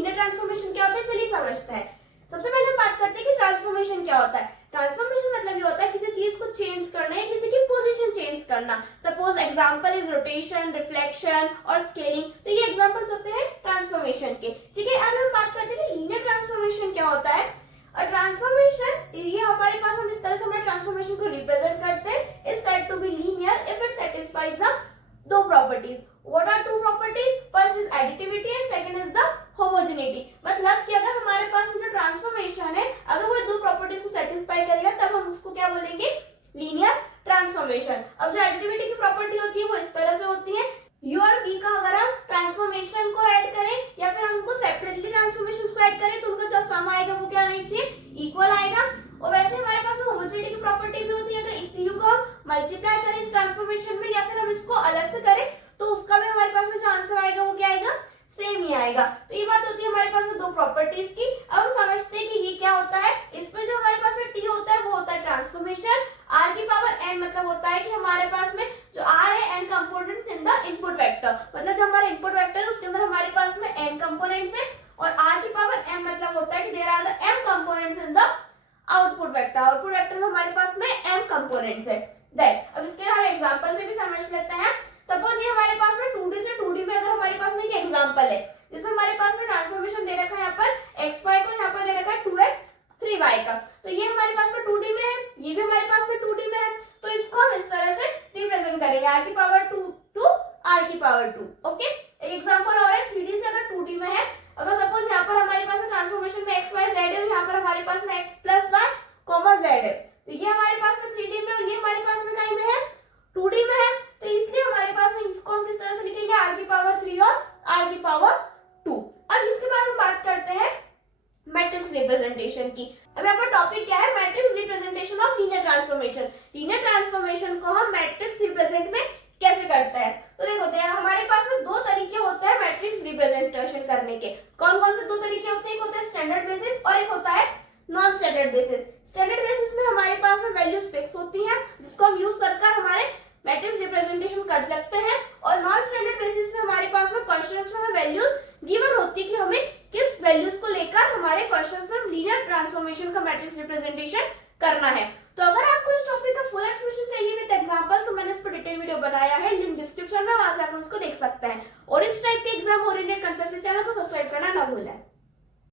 Linear transformation क्या होता है, चलिए समझते हैं। सबसे पहले हम बात करते हैं कि ट्रांसफॉर्मेशन क्या होता है। ट्रांसफॉर्मेशन मतलब ये होता है किसी चीज को चेंज करना है, किसी की पोजीशन चेंज करना। Suppose example is rotation, reflection और स्केलिंग। तो ये एग्जांपल्स होते हैं ट्रांसफॉर्मेशन के। ठीक है, अब हम बात करते हैं कि लीनियर ट्रांसफॉर्मेशन क्या होता है। और ट्रांसफॉर्मेशन ये हमारे पास, हम इस तरह से हमारे ट्रांसफॉर्मेशन को रिप्रेजेंट करते हैं, is said to be linear if it satisfies the दो properties. What are two properties? First is additivity and second is the homogeneity. मतलब कि अगर हमारे पास जो ट्रांसफॉर्मेशन है, अगर वो दो प्रॉपर्टीज को सेटिस्फाई करेगा तब हम उसको क्या बोलेंगे, लीनियर ट्रांसफॉर्मेशन। अब जो एडिटिविटी की प्रॉपर्टी होती है वो इस तरह से होती है, u और v का अगर हम ट्रांसफॉर्मेशन को ऐड करें या फिर हमको सेपरेटली ट्रांसफॉर्मेशन को ऐड करें तो उनका जो सम आएगा वो क्या आना चाहिए, इक्वल आएगा। और वैसे हमारे पास में होमोजेनिटी की प्रॉपर्टी भी होती है, अगर इस u को हम मल्टीप्लाई करें इस ट्रांसफॉर्मेशन में या फिर हम इसको अलग से करें तो उसका भी हमारे पास में जो आंसर आएगा वो क्या आएगा, सेम ही आएगा। तो ये बात होती है हमारे पास में दो प्रॉपर्टीज की। अब हम समझते हैं कि ये क्या होता है। इसमें जो हमारे पास में t होता है वो होता है ट्रांसफॉर्मेशन, r की पावर n मतलब होता है कि हमारे पास में जो r है n components in the input vector. मतलब जो हमारा इनपुट वेक्टर है उसके अंदर हमारे पास में n कंपोनेंट्स है, और r की पावर m मतलब होता है कि there are the m components in the output vector. Output vector में हमारे पास में m कंपोनेंट्स है। देन अब इसके हम एग्जांपल से भी समझ लेते हैं। सपोज ये हमारे पास में 2D से 2D में अगर हमारे पास में एक एग्जांपल है जिसमें हमारे पास में ट्रांसफॉर्मेशन दे रखा है यहाँ पर xy को, यहाँ पर दे रखा है 2x 3y का। तो ये हमारे पास में 2D में है, ये भी हमारे पास में 2D में है। तो इसको हम इस तरह से रिप्रेजेंट करेंगे, r की पावर 2 टू r की पावर 2। ओके, एक एग्जांपल और है 3D से अगर 2D में है। अगर सपोज यहाँ पर हमारे पास ट्रांसफॉर्मेशन में x y z है, यहाँ पर हमारे पास में x plus y comma z है। तो ये हमारे पास में 3D में और ये हमारे पास में कहीं में है, 2D में है। तो इसलिए हमारे पास में इसको हम किस तरह से लिखेंगे, r की पावर 3 और r की पावर 2। अब इसके बाद हम बात करते हैं मैट्रिक्स रिप्रेजेंटेशन की। अब यहाँ पर टॉपिक क्या है, matrix representation of linear transformation. Linear transformation को हम मैट्रिक्स रिप्रेजेंट में कैसे करते हैं। तो देखो हमारे पास में दो तरीके होते हैं मैट्रिक्स रिप्रेजेंटेशन करने के। कौन कौन से दो तरीके होते हैं, एक होता है स्टैंडर्ड बेसिस और एक होता है non standard basis. Standard basis में हमारे पास में वैल्यूज फिक्स होती हैं जिसको हम यूज कर हमारे मैट्रिक्स रिप्रेजेंटेशन कर सकते हैं, और नॉन स्टैंडर्ड बेसिस में हमारे पास में क्वेश्चंस में हमें वैल्यूज गिवन होती है कि हमें किस वैल्यूज को लेकर हमारे क्वेश्चंस में लीनियर ट्रांसफॉर्मेशन का मैट्रिक्स रिप्रेजेंटेशन करना है। तो अगर आपको इस टॉपिक का फुल एक्सप्लेनेशन चाहिए विद एग्जांपल्स तो मैंने इस पर डिटेल वीडियो बनाया है, लिंक डिस्क्रिप्शन में, वहां से आप उसको देख सकते हैं। और इस टाइप के एग्जाम ओरिएंटेड कंसेप्ट चैनल को सब्सक्राइब करना ना भूलें।